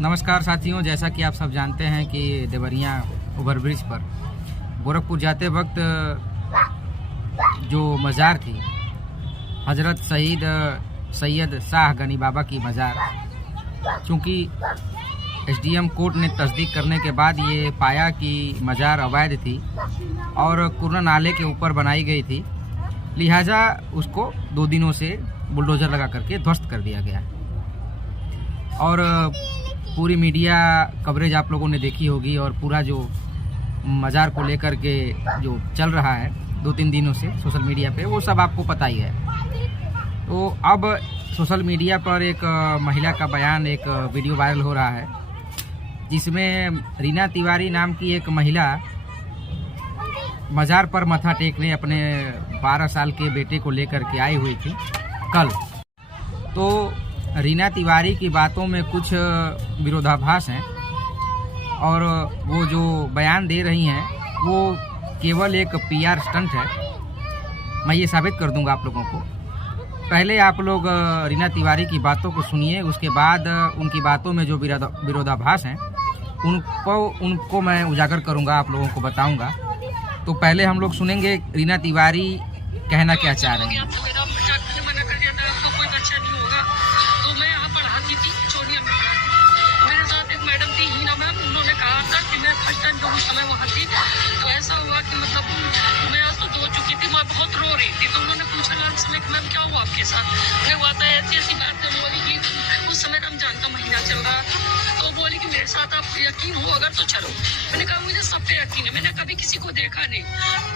नमस्कार साथियों, जैसा कि आप सब जानते हैं कि देवरिया ओवरब्रिज पर गोरखपुर जाते वक्त जो मज़ार थी हज़रत शहीद सैयद शाह गनी बाबा की मज़ार, चूँकि एसडीएम कोर्ट ने तस्दीक करने के बाद ये पाया कि मज़ार अवैध थी और कुर्रा नाले के ऊपर बनाई गई थी, लिहाजा उसको 2 दिनों से बुलडोज़र लगा करके ध्वस्त कर दिया गया। और पूरी मीडिया कवरेज आप लोगों ने देखी होगी और पूरा जो मज़ार को लेकर के जो चल रहा है 2-3 दिनों से सोशल मीडिया पे, वो सब आपको पता ही है। तो अब सोशल मीडिया पर एक महिला का बयान, एक वीडियो वायरल हो रहा है जिसमें रीना तिवारी नाम की एक महिला मज़ार पर मत्था टेकने अपने 12 साल के बेटे को लेकर के आई हुई थी कल। तो रीना तिवारी की बातों में कुछ विरोधाभास हैं और वो जो बयान दे रही हैं वो केवल एक पीआर स्टंट है। मैं ये साबित कर दूंगा आप लोगों को। पहले आप लोग रीना तिवारी की बातों को सुनिए, उसके बाद उनकी बातों में जो विरोधाभास हैं उनको मैं उजागर करूंगा, आप लोगों को बताऊंगा। तो पहले हम लोग सुनेंगे रीना तिवारी कहना क्या चाह रही हैं। समय वहाँ थी तो ऐसा हुआ कि मतलब मैं तो धो चुकी थी, मैं बहुत रो रही थी। तो उन्होंने पूछा लंच में कि मैम क्या हुआ आपके साथ। मैं हुआ था ऐसी बात है, बोली कि उस समय रमजान का महीना चल रहा था। तो बोली कि मेरे साथ आप यकीन हो अगर तो चलो। मैंने कहा मुझे सब पे यकीन है, मैंने कभी किसी को देखा नहीं,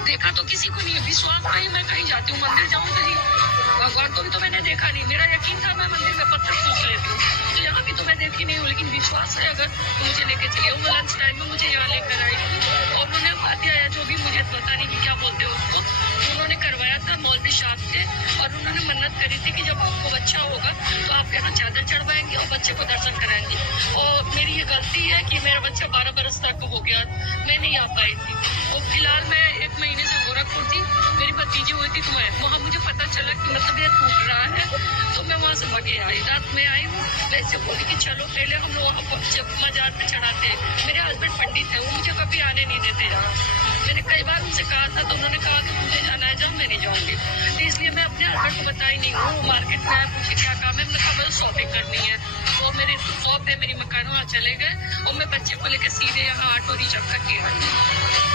देखा तो किसी को नहीं है, विश्वास नहीं। मैं कहीं जाती हूँ मंदिर जाऊँ कहीं, भगवान को भी तो मैंने देखा नहीं, मेरा यकीन था मैं मंदिर में पत्थर फूंक लेती हूँ, तो यहाँ भी तो मैं देखी नहीं हूँ, लेकिन विश्वास है अगर तो मुझे लेके चलिए। वो लंच टाइम में मुझे यहाँ लेकर आई और उन्होंने फातिया या जो भी, मुझे पता नहीं कि क्या बोलते हैं उसको, उन्होंने करवाया था मौलवी साहब से। और उन्होंने मन्नत करी थी कि जब आपको बच्चा होगा तो आप यहाँ चादर चढ़वाएंगे और बच्चे को दर्शन कराएंगे। और मेरी ये गलती है कि मेरा बच्चा 12 बरस तक हो गया, मैं नहीं आ पाई थी। और फिलहाल मैं 1 महीने से गोरखपुर थी, मेरी भतीजी हुई थी, तो वहाँ मुझे पता चला कि मतलब ये टूट रहा है, तो मैं वहाँ से भागे आई। रात में आई हूँ, वैसे बोली कि चलो पहले हम लोग वहाँ जब मजार पे चढ़ाते हैं। मेरे हस्बैंड पंडित है, वो मुझे कभी आने नहीं देते यहाँ। मैंने कई बार उनसे कहा था तो उन्होंने कहा कि मुझे जाना है, जब मैं नहीं जाऊँगी। तो इसलिए मैं अपने हस्बैंड को बताई नहीं हूँ। मार्केट में आया, पूछे क्या काम है, मैंने कहा मुझे शॉपिंग करनी है। तो मेरी शॉप है, मेरी मकान, वहाँ चले गए और मैं बच्चे को लेकर सीधे यहाँ ऑटो रिजर्व करके आई,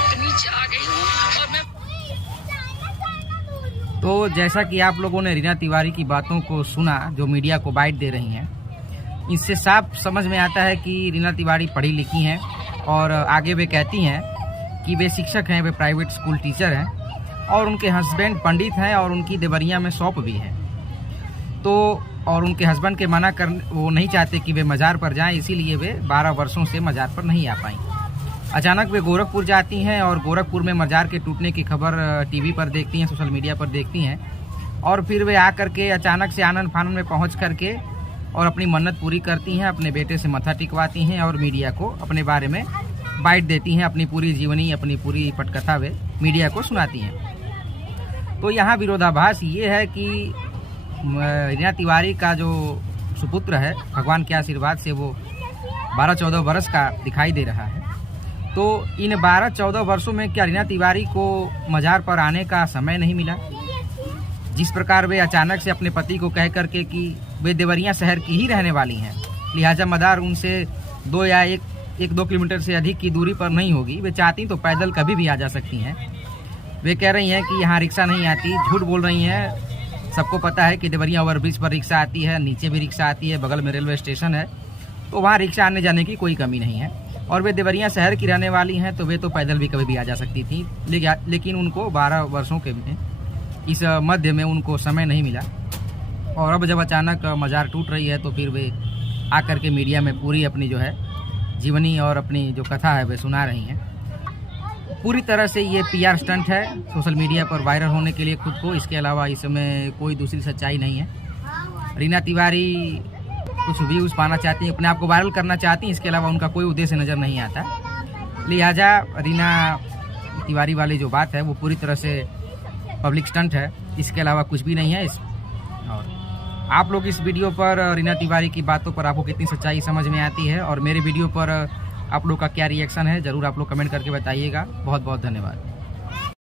तो नीचे आ गई हूँ। और मैं तो जैसा कि आप लोगों ने रीना तिवारी की बातों को सुना जो मीडिया को बाइट दे रही हैं, इससे साफ समझ में आता है कि रीना तिवारी पढ़ी लिखी हैं और आगे वे कहती हैं कि वे शिक्षक हैं, वे प्राइवेट स्कूल टीचर हैं और उनके हस्बैंड पंडित हैं और उनकी देवरिया में शॉप भी है। तो और उनके हस्बैंड के वो नहीं चाहते कि वे मज़ार पर जाएं, इसीलिए वे 12 वर्षों से मज़ार पर नहीं आ पाई। अचानक वे गोरखपुर जाती हैं और गोरखपुर में मज़ार के टूटने की खबर टीवी पर देखती हैं, सोशल मीडिया पर देखती हैं और फिर वे आकर के अचानक से आनन फानन में पहुंच करके और अपनी मन्नत पूरी करती हैं, अपने बेटे से मत्था टिकवाती हैं और मीडिया को अपने बारे में बाइट देती हैं, अपनी पूरी जीवनी, अपनी पूरी पटकथा वे मीडिया को सुनाती हैं। तो यहाँ विरोधाभास ये है कि रीना तिवारी का जो सुपुत्र है, भगवान के आशीर्वाद से वो 12-14 वर्ष का दिखाई दे रहा है। तो इन 12-14 वर्षों में क्या रीना तिवारी को मज़ार पर आने का समय नहीं मिला? जिस प्रकार वे अचानक से अपने पति को कह करके कि वे देवरिया शहर की ही रहने वाली हैं, लिहाजा मज़ार उनसे 2 या 1-2 किलोमीटर से अधिक की दूरी पर नहीं होगी, वे चाहती तो पैदल कभी भी आ जा सकती हैं। वे कह रही हैं कि यहाँ रिक्शा नहीं आती, झूठ बोल रही हैं। सबको पता है कि देवरिया ओवरब्रिज पर रिक्शा आती है, नीचे भी रिक्शा आती है, बगल में रेलवे स्टेशन है, तो वहाँ रिक्शा आने जाने की कोई कमी नहीं है। और वे देवरिया शहर की रहने वाली हैं, तो वे तो पैदल भी कभी भी आ जा सकती थी, लेकिन उनको 12 वर्षों के में इस मध्य में उनको समय नहीं मिला। और अब जब अचानक मज़ार टूट रही है तो फिर वे आकर के मीडिया में पूरी अपनी जो है जीवनी और अपनी जो कथा है वे सुना रही हैं। पूरी तरह से ये पीआर स्टंट है, सोशल मीडिया पर वायरल होने के लिए खुद को, इसके अलावा इसमें कोई दूसरी सच्चाई नहीं है। रीना तिवारी कुछ व्यूज़ पाना चाहती हैं, अपने आप को वायरल करना चाहती हैं, इसके अलावा उनका कोई उद्देश्य नज़र नहीं आता। लिहाजा रीना तिवारी वाली जो बात है वो पूरी तरह से पब्लिक स्टंट है, इसके अलावा कुछ भी नहीं है। और आप लोग इस वीडियो पर रीना तिवारी की बातों पर आपको कितनी सच्चाई समझ में आती है और मेरे वीडियो पर आप लोग का क्या रिएक्शन है, ज़रूर आप लोग कमेंट करके बताइएगा। बहुत बहुत धन्यवाद।